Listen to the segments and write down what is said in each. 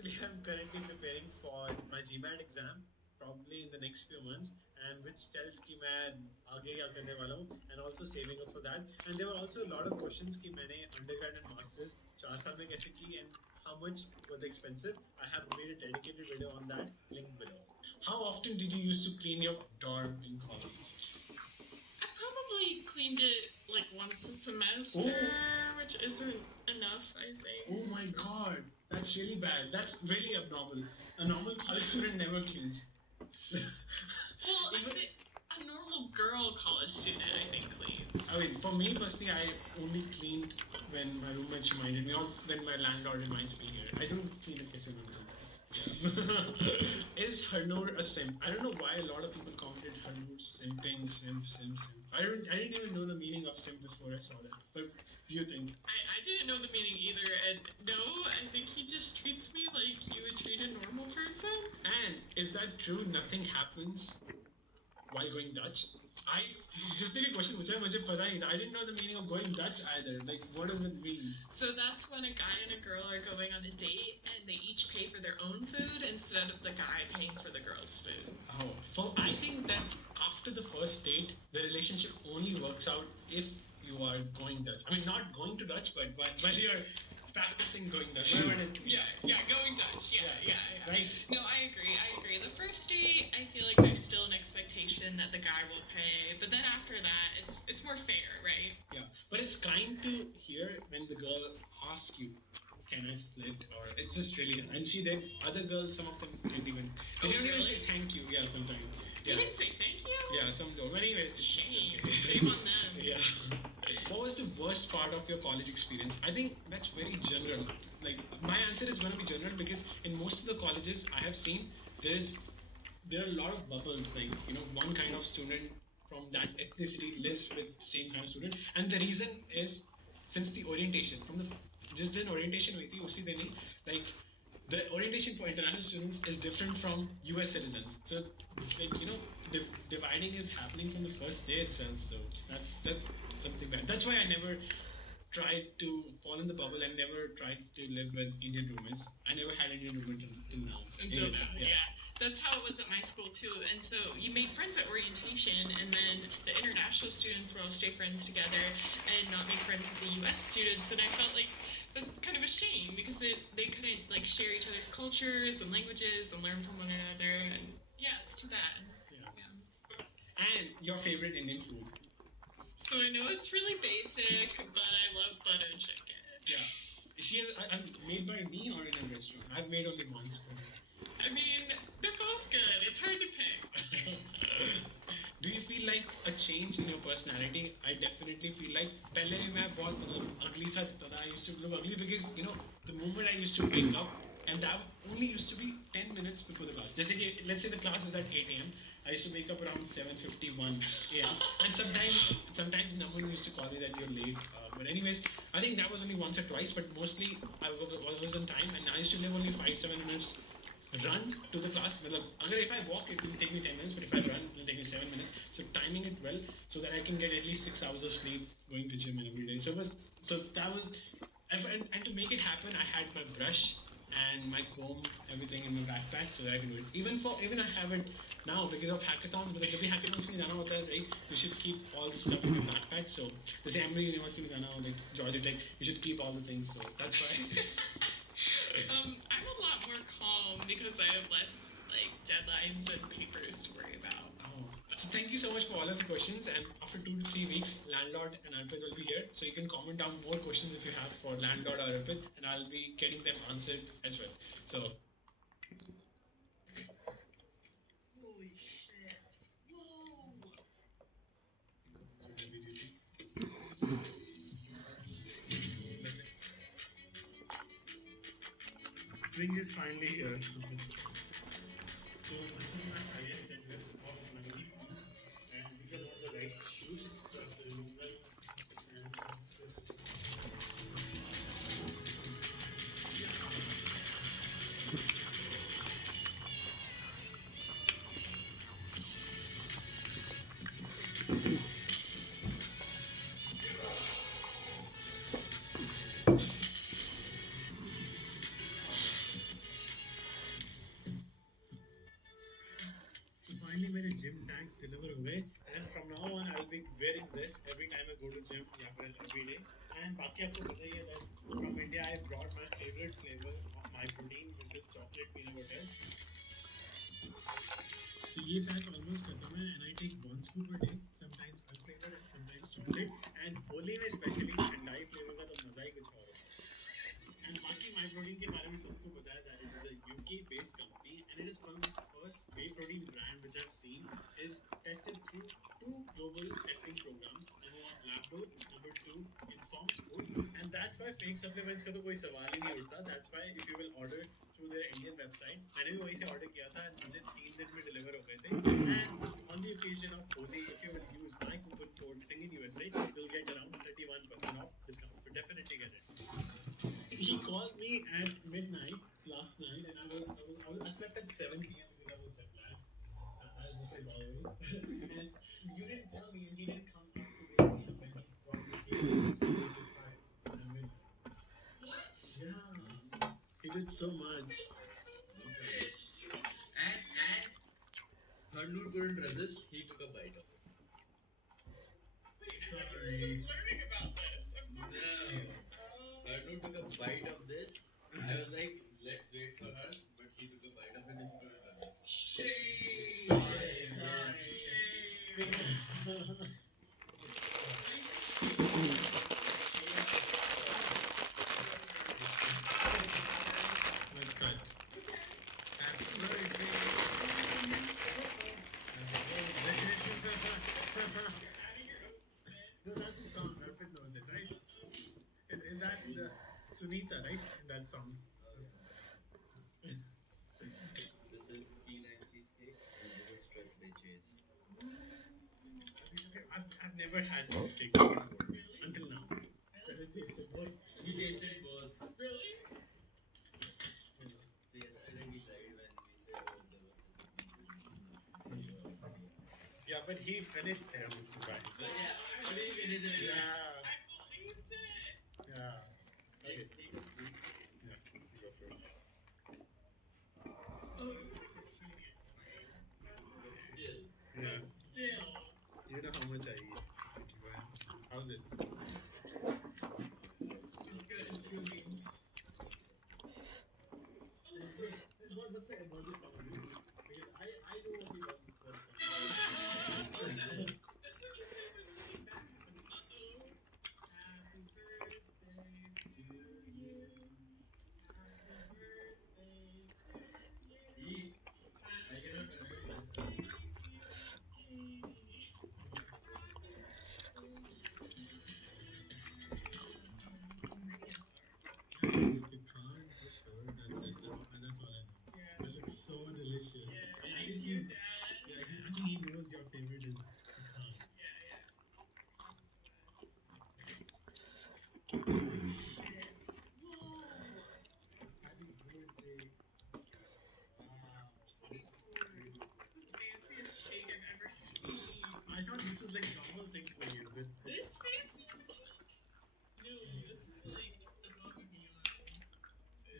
Actually, I'm currently preparing for my GMAT exam, probably in the next few months, and which tells कि मैं आगे क्या करने वाला हूँ, and also saving up for that. And there were also a lot of questions कि मैंने undergrad and masters 4 साल में कैसे की and how much were they expensive. I have made a dedicated video on that, link below. How often did you used to clean your dorm in college? I probably cleaned it like once a semester, which isn't enough, I think. Oh my god, that's really bad. That's really abnormal. A normal college student never cleans. Well, I think a normal girl college student, I think, cleans. I mean, for me personally, I only cleaned when my roommates reminded me, or when my landlord reminds me here. I don't clean the kitchen when I'm there. Is Harnoor a simp? I don't know why a lot of people commented Harnoor simping, simp. I didn't even know the meaning of simp before I saw that. But do you think? I didn't know the meaning either, and no, I think he just treats me like you would treat a normal person. And is that true? Nothing happens while going Dutch? I just the question मुझे पता ही I didn't know the meaning of going Dutch either. Like, what does it mean? So that's when a guy and a girl are going on a date and they each pay for their own food instead of the guy paying for the girl's food. Oh, for I think that after the first date, the relationship only works out if you are going Dutch. I mean, not going to Dutch, but you're practicing going Dutch. Whatever it is. Yeah, going Dutch. Yeah. Right. No, I agree. The first date, I feel like there's still an expectation that the guy will pay, but then after that, it's more fair, right? Yeah, but it's kind to hear when the girl asks you, "Can I split?" Or it's just really, and she did. Other girls, some of them didn't even. They don't even say thank you. Yeah, sometimes. You didn't say thank you? Yeah, some don't. But anyways, Shame. okay. Shame on them. Yeah. What was the worst part of your college experience? I think that's very general. Like, my answer is going to be general because in most of the colleges I have seen, there are a lot of bubbles. Like, one kind of student from that ethnicity lives with the same kind of student, and the reason is since the orientation from the just an orientation with you, usi दिन ही, like the orientation for international students is different from US citizens. So, like, dividing is happening from the first day itself. So that's something bad. That's why I never tried to fall in the bubble. I never tried to live with Indian roommates. I never had Indian roommate until now. Until now, yeah. That's how it was at my school too. And so you make friends at orientation, and then the international students will all stay friends together and not make friends with the US students. And I felt like that's kind of a shame because they couldn't like share each other's cultures and languages and learn from one another. And yeah, it's too bad. Yeah. And your favorite Indian food? So I know it's really basic, but I love butter chicken. Yeah. I'm made by me or in a restaurant? I've made only once for her. I mean, they're both good. It's hard to pick. Do you feel like a change in your personality? I definitely feel like पहले मैं बहुत ugly सा था. I used to look ugly because the moment I used to wake up, and that only used to be 10 minutes before the class. जैसे कि let's say the class is at 8 a.m. I used to wake up around 7:51 a.m. And sometimes Naman used to call me that you're late. But anyways, I think that was only once or twice, but mostly I was on time, and I used to live only 5-7 minutes run to the class. If I walk, it will take me 10 minutes, but if I run, it will take me 7 minutes. So timing it well so that I can get at least 6 hours of sleep going to gym every day. And to make it happen, I had my brush and my comb, everything in my backpack so that I can do it. Even I have it now because of hackathons. Because जब भी hackathons में जाना होता है, right? You should keep all the stuff in your backpack. So the Emory University में जाना हो, like Georgia Tech, you should keep all the things. So that's why. I'm a lot more calm because I have less like deadlines and papers to worry about. Oh. So thank you so much for all of the questions, and after 2 to 3 weeks, Landlord and Arpit will be here, so you can comment down more questions if you have for Landlord or Arpit, and I'll be getting them answered as well. So Holy shit. Whoa. Spring is finally here. So this is my highest deadlifts of 90 pounds, and these are not the right shoes, so I have to remove them. gym tags deliver हो गए and from now on I will be wearing this every time I go to gym या फिर every day. And बाकी आपको पता ही है that from India I brought my favorite flavor of my protein which is chocolate peanut butter. So ये pack almost खत्म है and I take one scoop a day, sometimes unflavored and sometimes chocolate. And Holi में especially ठंडाई flavor का तो मजा ही कुछ और होता है. And बाकी my protein के बारे में सबको पता है that it is a UK based company and it is one of the first whey protein brand which I've seen is tested through two global testing programs. Number one lab growth, number two informed sport. And that's why fake supplements का तो कोई सवाल ही नहीं उठता. That's why if you will order through their Indian website, मैंने भी वहीं से order किया था and मुझे 3 दिन में deliver हो गए थे. And on the occasion of Holi, if you will use my coupon code SINGINUSA, you'll get around 31% off discount. So definitely get it. He called me at midnight last night, and I slept at 7 p.m. because I was jet lagged, as is always. And you didn't tell me, and he didn't come up to wake me up when he probably came at 8:55 at midnight. What? Yeah, he did so much. People are so foolish. And Harnoor couldn't resist. He took a bite of it. Wait, I thought you were Sorry. just learning about this. I'm so No. confused. Oh. Harnoor took a bite of this. I was like, let's wait for her, but he took a bite of it and he couldn't resist. Shame. Sorry. Shame. Let's cut. Happy birthday. You're adding your own spin. No, that's a song. Arpit knows it, right? In that, Sunita, right? In that song. This is key lime cheesecake and this is stress cheese. Okay, I've never had this cake before. Really? Until now. But it tasted good. He tasted both. Really? So yesterday he lied when we said oh, there was this Yeah, but he finished tiramisu, right? But yeah, what do you finish it? Yeah. I believed it. Yeah. Okay. Take a spoon. Yeah, you go first. Oh, it was like the tiniest thing. But still. Yeah. Still. You know how much I eat. But how's it? It's good. It's gooey. Oh, What's the emoji song? Because I know what he loves. oh, that took a sip and sitting back. Uh-oh. Happy birthday to you. Happy birthday to you. Eat. I cannot control it. It's pecan for sure. That's it. That's all I know. Yeah. It looks so delicious. Yeah. I Thank think you, he, Dad. yeah, I think he knows your favorite is pecan. Yeah. Shit. Whoa. Happy birthday. Wow. The fanciest cake I've ever seen. I thought this was like normal thing for you, but This fancy of a cake? No, this is like above and beyond.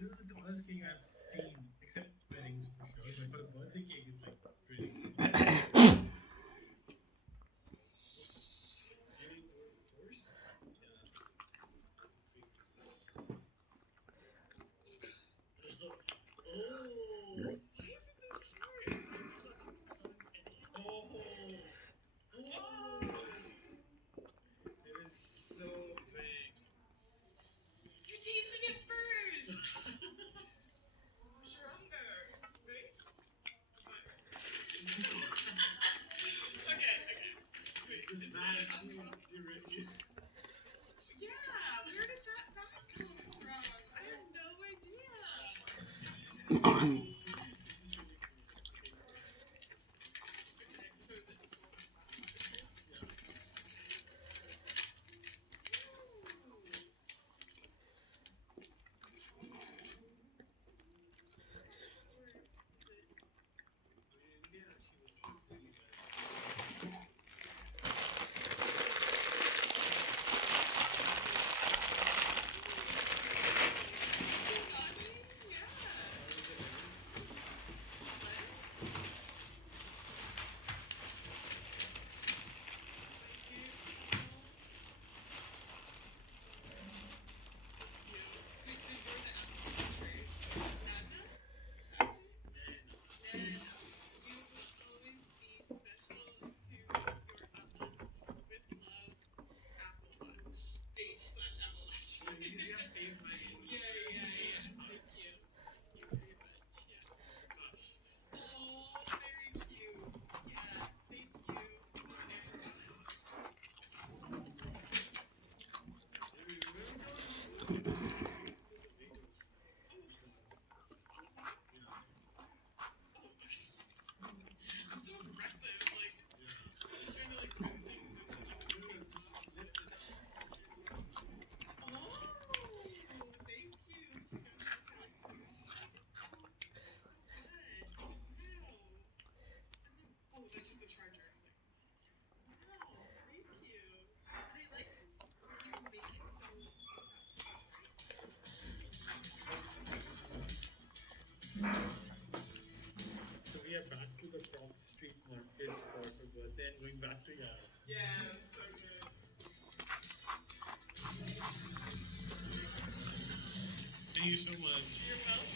this is the tallest cake I've seen, except weddings for sure. But for a birthday cake, it's like pretty. First? Oh. Why is it this hard? Oh. Whoa! It is so big. You're tasting it first! Stronger. Wait. Okay. Wait, It's is bad. that I mean, you Yeah, where did that back come from? I have no idea. Okay, so is it just one of my favorites? the top street market spot for birthday and going back to Yara. Yeah, so good. Thank you so much. You're welcome.